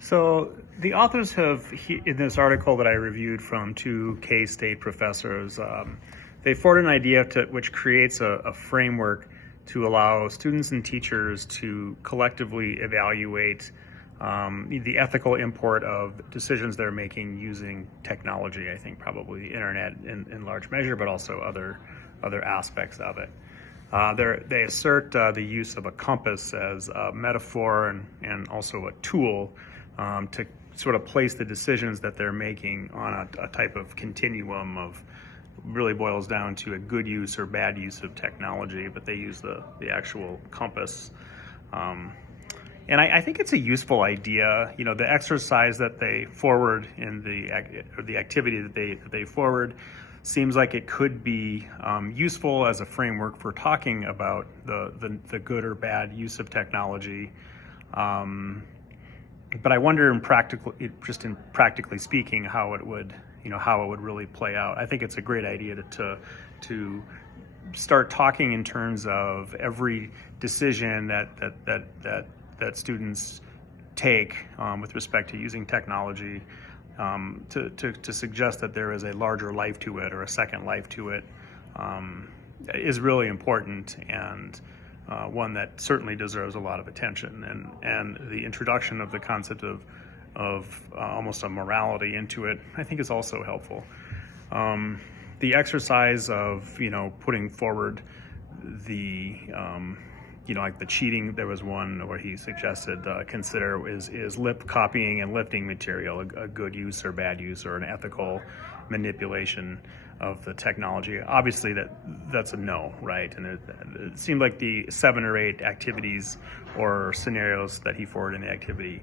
So the authors have, in this article that I reviewed from two K-State professors, they forward an idea which creates a framework to allow students and teachers to collectively evaluate the ethical import of decisions they're making using technology. I think probably the internet in large measure, but also other aspects of it. They assert the use of a compass as a metaphor and also a tool to sort of place the decisions that they're making on a type of continuum of, really boils down to a good use or bad use of technology, but they use the actual compass. And I think it's a useful idea. You know, the exercise that they forward in the activity that they forward seems like it could be useful as a framework for talking about the good or bad use of technology. But I wonder, in practically speaking, how it would really play out. I think it's a great idea to start talking in terms of every decision that students take with respect to using technology, to suggest that there is a larger life to it or a second life to it, is really important, and one that certainly deserves a lot of attention. And the introduction of the concept of almost a morality into it, I think, is also helpful. The exercise of putting forward the like the cheating, there was one where he suggested consider is lip copying and lifting material a good use or bad use, or an ethical manipulation of the technology. Obviously that's a no, right? And it seemed like the 7 or 8 activities or scenarios that he forwarded in the activity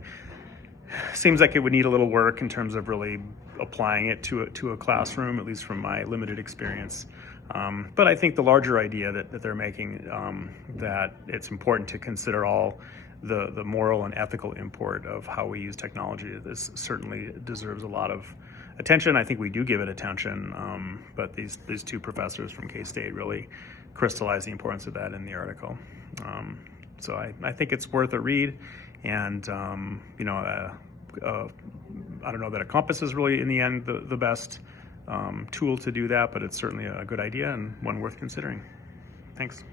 seems like it would need a little work in terms of really applying it to a classroom, at least from my limited experience. But I think the larger idea that they're making, that it's important to consider all the moral and ethical import of how we use technology, this certainly deserves a lot of attention. I think we do give it attention, but these two professors from K-State really crystallize the importance of that in the article. So I think it's worth a read, and I don't know that a compass is really, in the end, the best tool to do that, but it's certainly a good idea and one worth considering. Thanks.